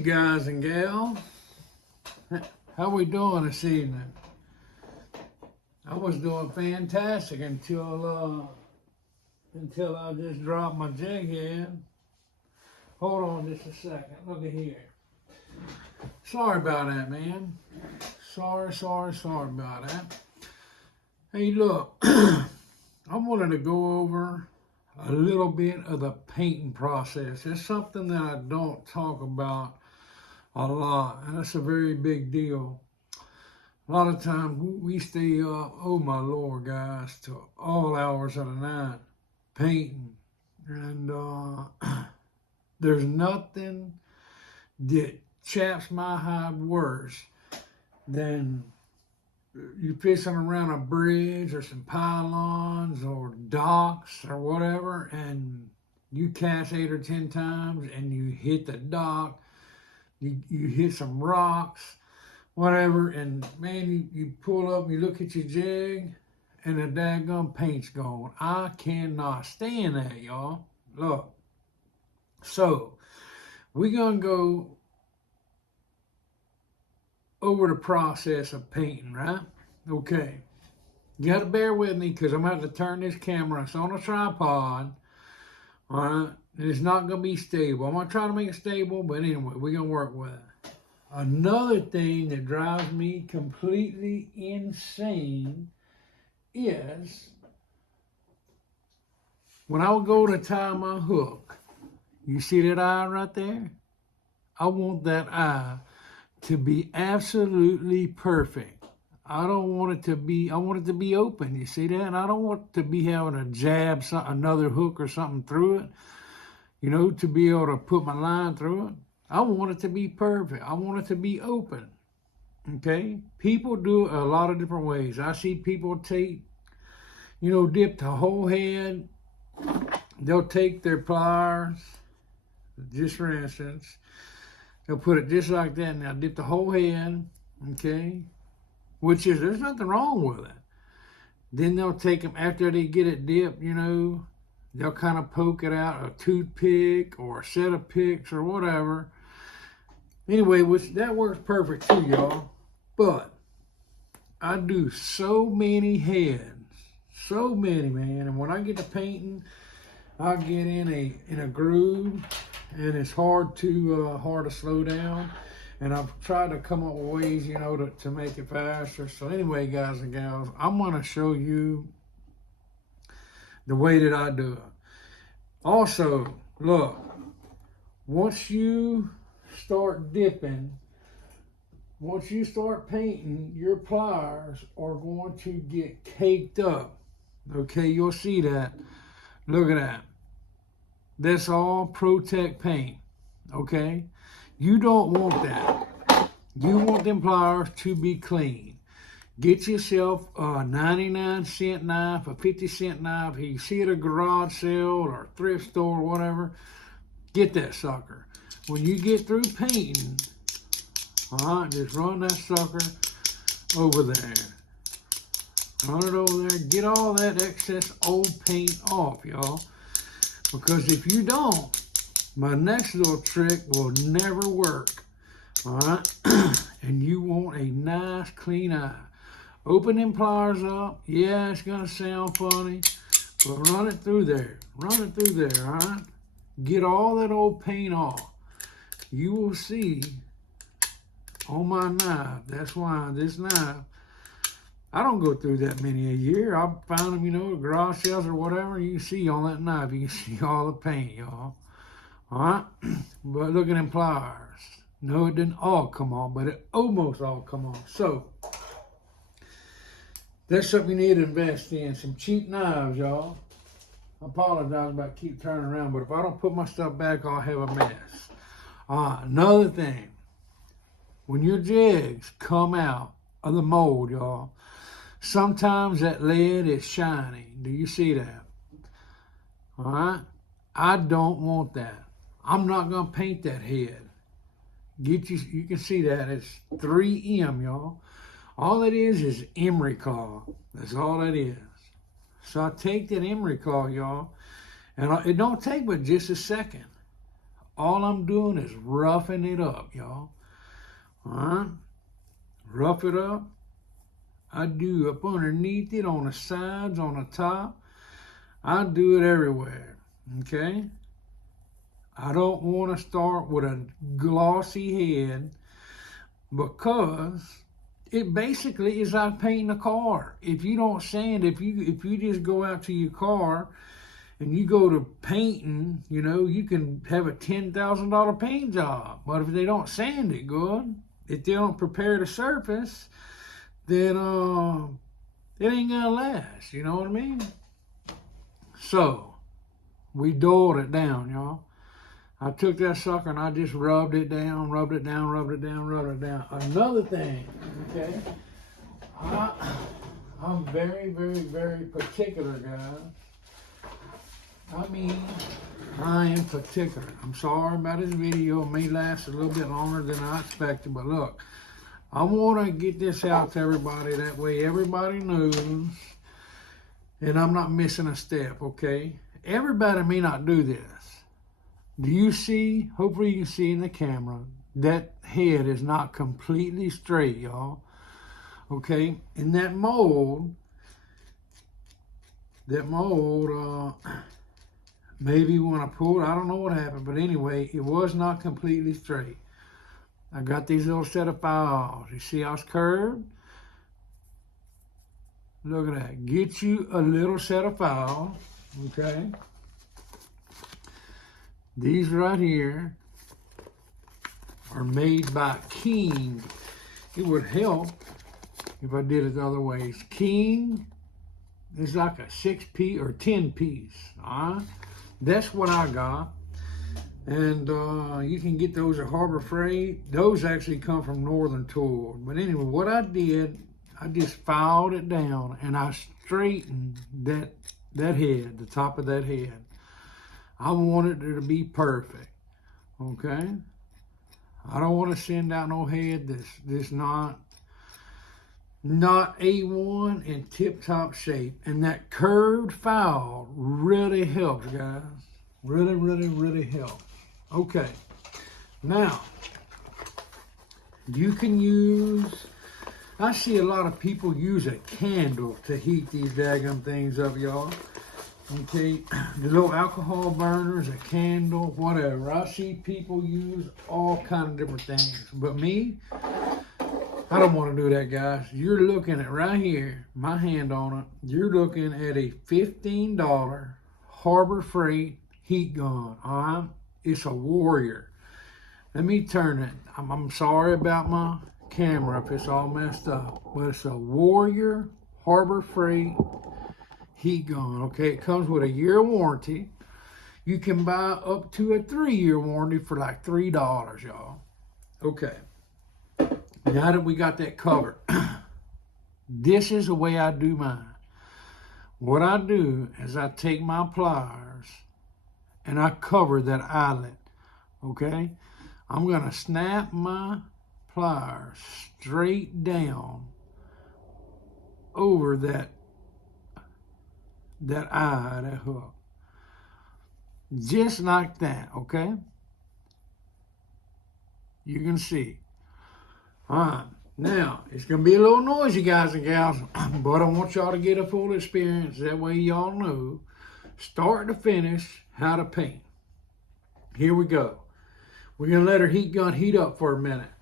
guys and gals, how we doing this evening? I was doing fantastic until I just dropped my jig head. Hold on just a second. Look at here. Sorry about that, man. Sorry about that. Hey, look, I wanted to go over a little bit of the painting process. It's something that I don't talk about a lot, and it's a very big deal. A lot of times we stay up, oh my Lord, guys, to all hours of the night painting. And there's nothing that chaps my hide worse than you fishing around a bridge or some pylons or docks or whatever, and you cast 8 or 10 times and you hit the dock, you hit some rocks, whatever, and man, you pull up and you look at your jig and the daggum paint's gone. I cannot stand that, y'all. Look, so we're gonna go over the process of painting, right? Okay. You gotta bear with me because I'm going to turn this camera. It's on a tripod. All right. And it's not going to be stable. I'm going to try to make it stable, but anyway, we're going to work with it. Another thing that drives me completely insane is when I would go to tie my hook. You see that eye right there? I want that eye to be absolutely perfect. I don't want it to be, I want it to be open. You see that? I don't want to be having to jab another hook or something through it, you know, to be able to put my line through it. I want it to be perfect. I want it to be open. Okay? People do it a lot of different ways. I see people take, you know, dip the whole head. They'll take their pliers, just for instance, they'll put it just like that, and they'll dip the whole head, okay? Which is, there's nothing wrong with it. Then they'll take them, after they get it dipped, you know, they'll kind of poke it out, a toothpick or a set of picks or whatever. Anyway, that works perfect too, y'all. But I do so many heads, so many, man. And when I get to painting, I get in a groove. And it's hard to slow down, and I've tried to come up with ways, you know, to make it faster. So anyway, guys and gals, I'm going to show you the way that I do it. Also, look, once you start dipping, once you start painting, your pliers are going to get caked up. Okay, you'll see that. Look at that. That's all Pro Tec paint, okay? You don't want that. You want them pliers to be clean. Get yourself a 99-cent knife, a 50-cent knife. You see it at a garage sale or a thrift store or whatever, get that sucker. When you get through painting, all right, just run that sucker over there. Run it over there. Get all that excess old paint off, y'all. Because if you don't, my next little trick will never work, all right? And you want a nice, clean eye. Open them pliers up. Yeah, it's going to sound funny, but run it through there. Run it through there, all right? Get all that old paint off. You will see on my knife, that's why this knife, I don't go through that many a year. I find them, you know, at garage sales or whatever. You can see on that knife, you can see all the paint, y'all. All right? But look at them pliers. No, it didn't all come off, but it almost all come off. So, that's something you need to invest in. Some cheap knives, y'all. I apologize about keep turning around, but if I don't put my stuff back, I'll have a mess. Another thing. When your jigs come out of the mold, y'all, sometimes that lead is shiny. Do you see that? All right? I don't want that. I'm not going to paint that head. You can see that. It's 3M, y'all. All it is emery claw. That's all it is. So I take that emery claw, y'all, and it don't take but just a second. All I'm doing is roughing it up, y'all. All right? Rough it up. I do up underneath it, on the sides, on the top. I do it everywhere, okay? I don't want to start with a glossy head because it basically is like painting a car. If you don't sand, if you just go out to your car and you go to painting, you know, you can have a $10,000 paint job. But if they don't sand it good, if they don't prepare the surface, then it ain't gonna last. You know what I mean? So we dulled it down, y'all. I took that sucker and I just rubbed it down, rubbed it down, rubbed it down, rubbed it down. Another thing, okay? I'm very, very, very particular, guys. I mean, I am particular. I'm sorry about this video. It may last a little bit longer than I expected, but look, I want to get this out to everybody. That way everybody knows, and I'm not missing a step, okay? Everybody may not do this. Do you see, hopefully you can see in the camera, that head is not completely straight, y'all. Okay? And that mold, maybe when I pulled, I don't know what happened, but anyway, it was not completely straight. I got these little set of files. You see how it's curved? Look at that. Get you a little set of files, okay? These right here are made by King. It would help if I did it the other ways. King is like a 6-piece or 10-piece. All right? That's what I got. And you can get those at Harbor Freight. Those actually come from Northern Tool. But anyway, what I did, I just filed it down and I straightened that head, the top of that head. I wanted it to be perfect, okay? I don't want to send out no head that's not A1 in tip-top shape. And that curved file really helps, guys. Really, really, really helps. Okay, now, you can use, I see a lot of people use a candle to heat these daggum things up, y'all. Okay, the little alcohol burners, a candle, whatever. I see people use all kind of different things. But me, I don't want to do that, guys. You're looking at right here, my hand on it. You're looking at a $15 Harbor Freight heat gun. All right, it's a Warrior. Let me turn it. I'm sorry about my camera if it's all messed up, but it's a Warrior Harbor Freight heat gun. Okay, it comes with a year warranty. You can buy up to a 3-year warranty for like $3, y'all. Okay, now that we got that covered, this is the way I do mine. What I do is I take my pliers and I cover that eyelet. Okay, I'm gonna snap my pliers straight down over that eye, that hook. Just like that, okay? You can see. All right, now, it's going to be a little noisy, guys and gals, but I want y'all to get a full experience. That way y'all know, start to finish, how to paint. Here we go. We're going to let our heat gun heat up for a minute.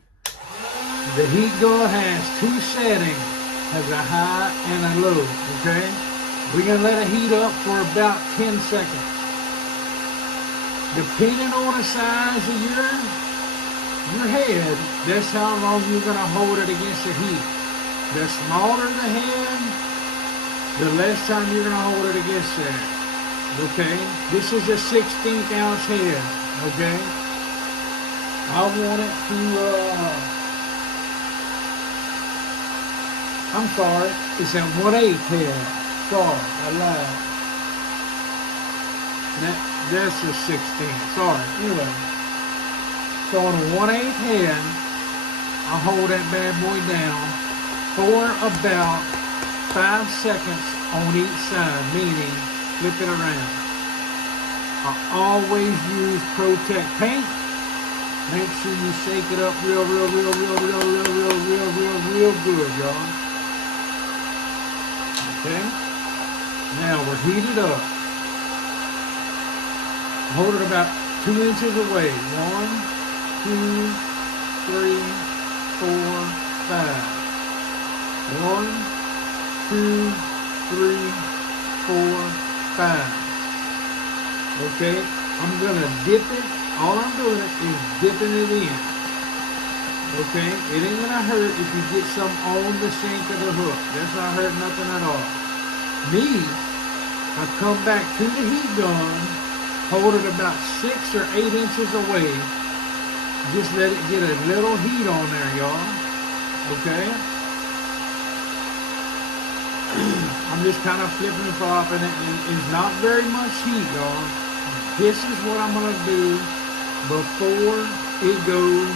The heat gun has 2 settings. Has a high and a low, okay? We're going to let it heat up for about 10 seconds. Depending on the size of your head, that's how long you're going to hold it against the heat. The smaller the head, the less time you're going to hold it against that. Okay? This is a 16th ounce head, okay? I want it to, I'm sorry, it's a 1/8 head. Sorry, I lied. That's a 16. Sorry. Anyway, so on a 1/8 head, I hold that bad boy down for about 5 seconds on each side, meaning flip it around. I always use Pro Tec paint. Make sure you shake it up real good, y'all. Okay? Now we're heated up. Hold it about 2 inches away. 1, 2, 3, 4, 5. 1, 2, 3, 4, 5. Okay? I'm gonna dip it. All I'm doing is dipping it in. Okay? It ain't gonna hurt if you get some on the shank of the hook. That's not hurt nothing at all. Me, I come back to the heat gun, hold it about 6 or 8 inches away. Just let it get a little heat on there, y'all. Okay? I'm just kind of flipping and flopping it, and it's not very much heat, y'all. This is what I'm gonna do before it goes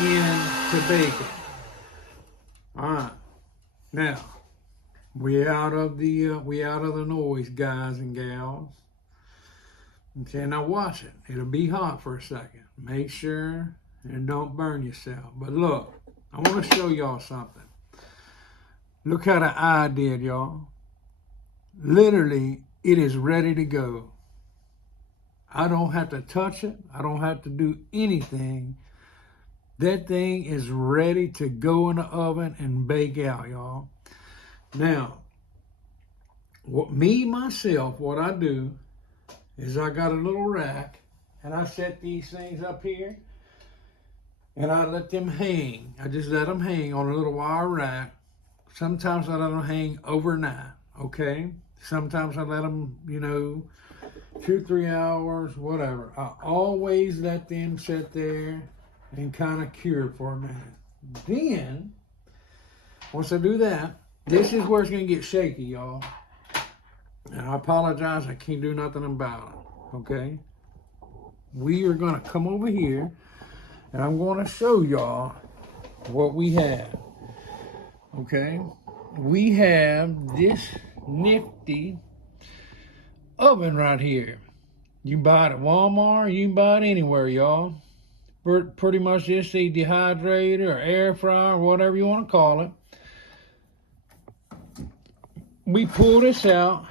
into bacon. All right, now we out of the noise, guys and gals. Okay, now watch it. It'll be hot for a second. Make sure and don't burn yourself. But look, I want to show y'all something. Look how the eye did, y'all. Literally, it is ready to go. I don't have to touch it. I don't have to do anything. That thing is ready to go in the oven and bake out, y'all. Now, what I do is I got a little rack, and I set these things up here, and I let them hang. I just let them hang on a little wire rack. Sometimes I let them hang overnight, okay? Sometimes I let them, 2, 3 hours, whatever. I always let them sit there and kind of cure for a minute. Then, once I do that, this is where it's going to get shaky, y'all. And I apologize, I can't do nothing about it, okay? We are going to come over here, and I'm going to show y'all what we have, okay? We have this nifty oven right here. You can buy it at Walmart, you can buy it anywhere, y'all. Pretty much just a dehydrator or air fryer, or whatever you want to call it. We pull this out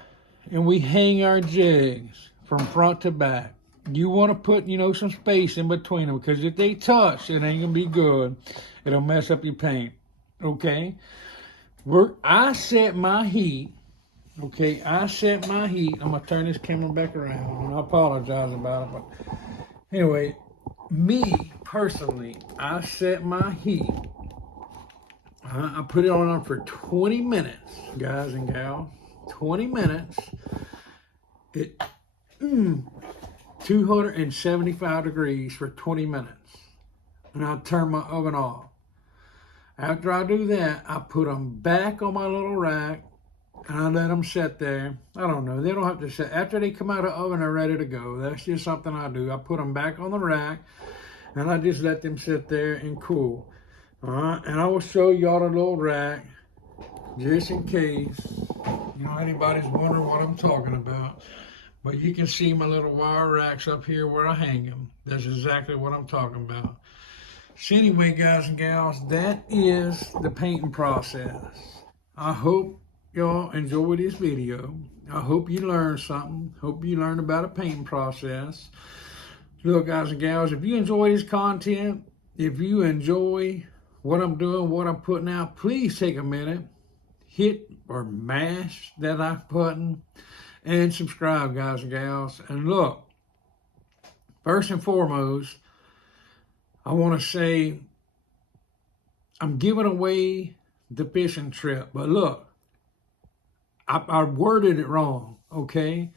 and we hang our jigs from front to back. You want to put, some space in between them, because if they touch, it ain't gonna be good. It'll mess up your paint. Okay? I set my heat. Okay, I set my heat. I'm going to turn this camera back around, and I apologize about it. But anyway, me, personally, I set my heat. I put it on for 20 minutes, guys and gals. 20 minutes. 275 degrees for 20 minutes. And I'll turn my oven off. After I do that, I put them back on my little rack. And I let them sit there. I don't know. They don't have to sit. After they come out of the oven, they're ready to go. That's just something I do. I put them back on the rack, and I just let them sit there and cool. All right? And I will show y'all the little rack, just in case, anybody's wondering what I'm talking about. But you can see my little wire racks up here where I hang them. That's exactly what I'm talking about. So anyway, guys and gals, that is the painting process. I hope y'all enjoy this video. I hope you learned something. Hope you learned about a painting process. Look, guys and gals, if you enjoy this content, if you enjoy what I'm doing, what I'm putting out, please take a minute, hit or mash that like button, and subscribe, guys and gals. And look, first and foremost, I want to say I'm giving away the fishing trip. But look, I worded it wrong, okay?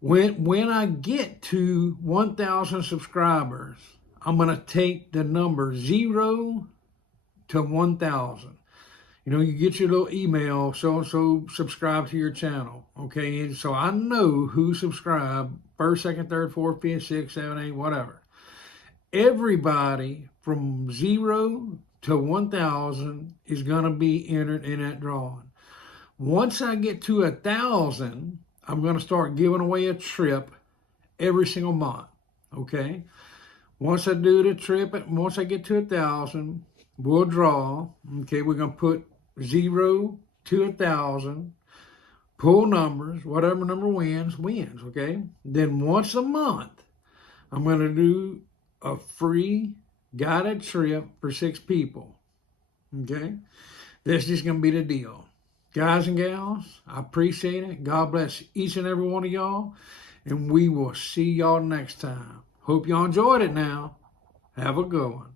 When I get to 1,000 subscribers, I'm going to take the number 0 to 1,000. You get your little email, so-and-so subscribe to your channel, okay? And so I know who subscribed, 1st, 2nd, 3rd, 4th, 5th, 6th, 7th, 8th, whatever. Everybody from 0 to 1,000 is going to be entered in that drawing. Once I get to 1,000, I'm going to start giving away a trip every single month, okay? Once I do the trip, once I get to 1,000, we'll draw, okay? We're going to put 0 to 1,000, pull numbers, whatever number wins, okay? Then once a month, I'm going to do a free guided trip for 6 people, okay? That's just going to be the deal. Guys and gals, I appreciate it. God bless each and every one of y'all. And we will see y'all next time. Hope y'all enjoyed it now. Have a good one.